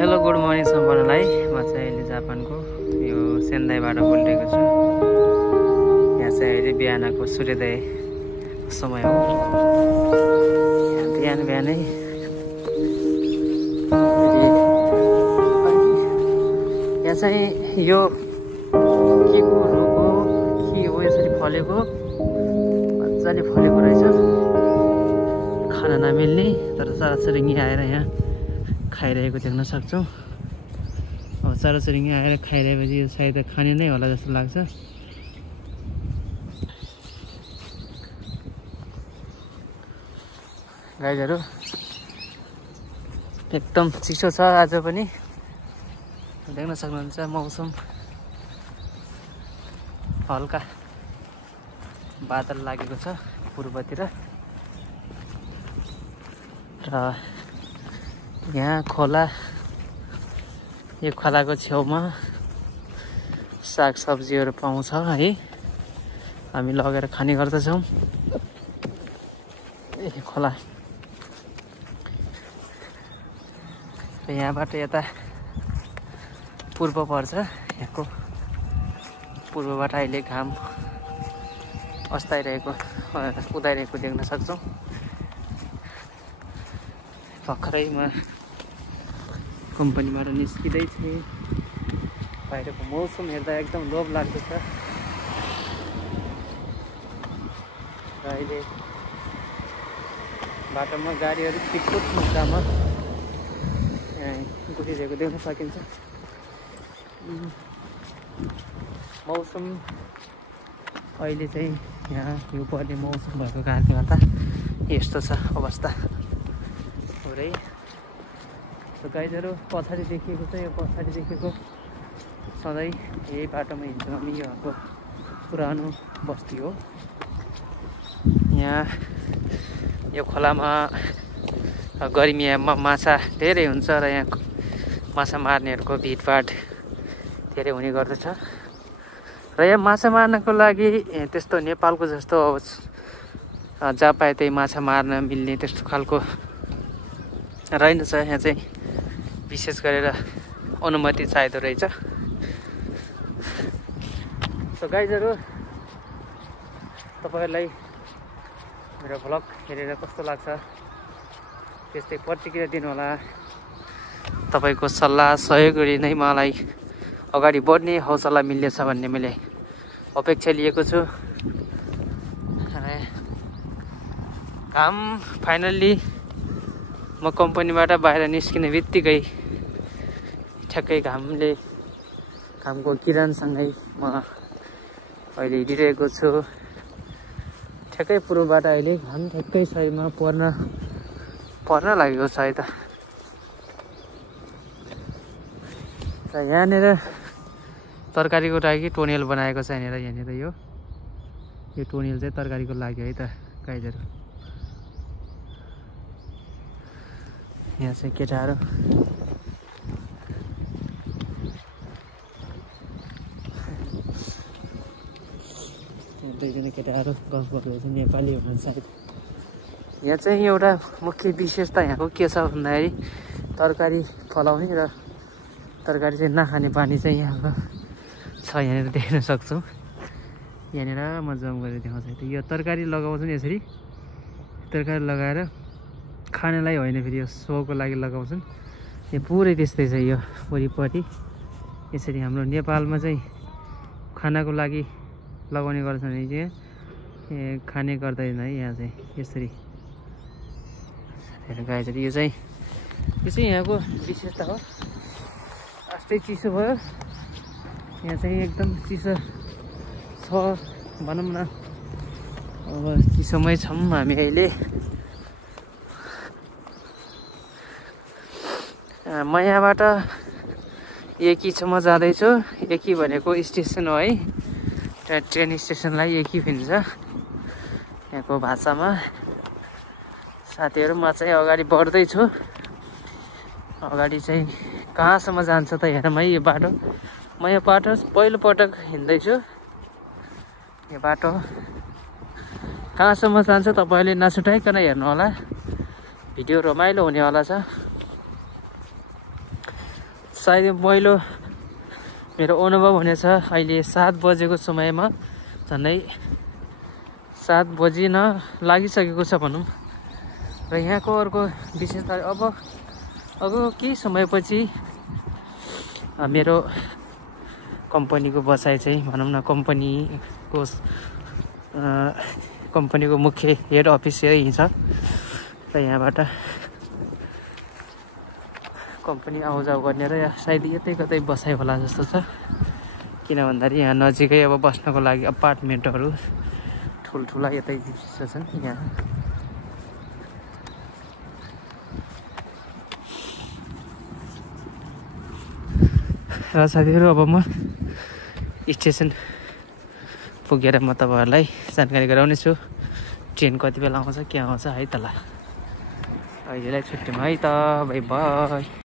Hello good morning सम्पूर्णलाई। म चाहिँ अहिले जापानको यो सेन्दाईबाट बोलिरहेको छु। यहाँ चाहिँ अहिले बिहानको सूर्योदय समय हो। यहाँ बिहानै यहाँ चाहिँ यो के को रुख हो के हो, यसरी फलेको मजाले फलेको रहेछ। खान नमिल्ने तर चराचुरुङ्गी आएर यहाँ खाइरहेको देख्न सक्छौँ। अब चराचुरुङ्गी आएर खाइरहेपछि यो सायद खाने नै होला जस्तो लाग्छ। गाईहरू एकदम चिसो छ आज पनि, देख्न सक्नुहुन्छ। मौसम हल्का बादल लागेको छ पूर्वतिर र यहाँ खोला, यो खोलाको छेउमा सागसब्जीहरू पाउँछ है, हामी लगेर खाने गर्दछौँ। खोला यहाँबाट यता पूर्व पर्छ। यहाँको पूर्वबाट अहिले घाम अस्ताइरहेको उदाइरहेको देख्न सक्छौँ। भर्खरै म कम्पनीबाट निस्किँदै थिएँ। बाहिरको मौसम हेर्दा एकदम लोभ लाग्दछ र अहिले बाटोमा गाडीहरू छिटफुट मुद्दामा गुडिरहेको देख्न सकिन्छ। मौसम अहिले चाहिँ यहाँ हिउँ पर्ने मौसम भएको कारणले गर्दा यस्तो छ अवस्था पुरै। गाईहरू पछाडि देखिएको छ, यो पछाडि देखेको सधैँ यही बाटोमा हिँड्छौँ हामी। यो हाम्रो पुरानो बस्ती हो। यहाँ यो खोलामा गर्मीमा माछा धेरै हुन्छ र यहाँ माछा मार्नेहरूको भिडभाड धेरै हुने गर्दछ। र यहाँ माछा मार्नको लागि त्यस्तो नेपालको जस्तो जहाँ पाए त्यही माछा मार्न मिल्ने त्यस्तो खालको रहेनछ। यहाँ चाहिँ विशेष गरेर अनुमति चाहिँदो रहेछ। सो गाइजहरू, तपाईँहरूलाई मेरो भ्लग हेरेर कस्तो लाग्छ त्यस्तै प्रतिक्रिया दिनुहोला। तपाईँको सल्लाह सहयोगले नै मलाई अगाडि बढ्ने हौसला मिल्नेछ भन्ने मैले अपेक्षा लिएको छु। काम फाइनल्ली म कम्पनीबाट बाहिर निस्किने बित्तिकै ठ्याक्कै घामको किरणसँगै म अहिले हिँडिरहेको छु। ठ्याक्कै पूर्वबाट अहिले घाम ठ्याक्कै शरीरमा पर्न लागेको छ है त। र यहाँनिर तरकारीको लागि टोनेल बनाएको छ। यहाँनिर यो टोनेल चाहिँ तरकारीको लागि है त गाईहरू। यहाँ चाहिँ केटाहरू दुईजना केटाहरू गफ गर्दैछ, नेपाली हुनुहुन्छ सायद। यहाँ चाहिँ एउटा मुख्य विशेषता यहाँको के छ भन्दाखेरि तरकारी फलाउने र तरकारी चाहिँ नखाने बानी चाहिँ यहाँको छ। यहाँनिर देख्न सक्छौँ। यहाँनिर म जम गरेर देखाउँछु। यो तरकारी लगाउँछ नि, यसरी तरकारी लगाएर खानालाई होइन, फेरि यो सोको लागि लगाउँछन्। यो पुरै त्यस्तै छ। यो वरिपरि यसरी हाम्रो नेपालमा चाहिँ खानाको लागि लगाउने गर्छ भने चाहिँ खाने गर्दैन है। यहाँ चाहिँ यसरी गाईहरू यो चाहिँ यहाँको विशेषता हो। अस्ति चिसो भयो, यहाँ चाहिँ एकदम चिसो छ भनौँ न। अब चिसोमै छौँ हामी अहिले। म यहाँबाट एकीसम्म जाँदैछु। एकी भनेको स्टेसन हो है, ट्रेन स्टेसनलाई एकी भनिन्छ यहाँको भाषामा। साथीहरू, म चाहिँ अगाडि बढ्दैछु। अगाडि चाहिँ कहाँसम्म जान्छ त हेरौँ है यो बाटो। म यो बाटो पहिलोपटक हिँड्दैछु। यो बाटो कहाँसम्म जान्छ तपाईँहरूले नछुटाइकन हेर्नु होला। भिडियो रमाइलो हुनेवाला छ। सायद पहिलो मेरो अनुभव हुनेछ अहिले 7 बजेको समयमा झन्डै 7 बजिन लागिसकेको छ भनौँ। र यहाँको अर्को विशेषता अब केही समयपछि मेरो कम्पनीको बसाइ चाहिँ भनौँ न कम्पनीको मुख्य हेड अफिस यही छ। र यहाँबाट कम्पनी आउजाउ गर्ने र सायद यतै कतै बसाइ होला जस्तो छ। किन भन्दाखेरि यहाँ नजिकै अब बस्नको लागि अपार्टमेन्टहरू ठुल्ठुला यतै छन् यहाँ। र साथीहरू अब म स्टेसन पुगेर म तपाईँहरूलाई जानकारी गराउने छु ट्रेन कति बेला आउँछ के आउँछ है त। ल अहिलेलाई छुट्टीमा है त, बाई बाई।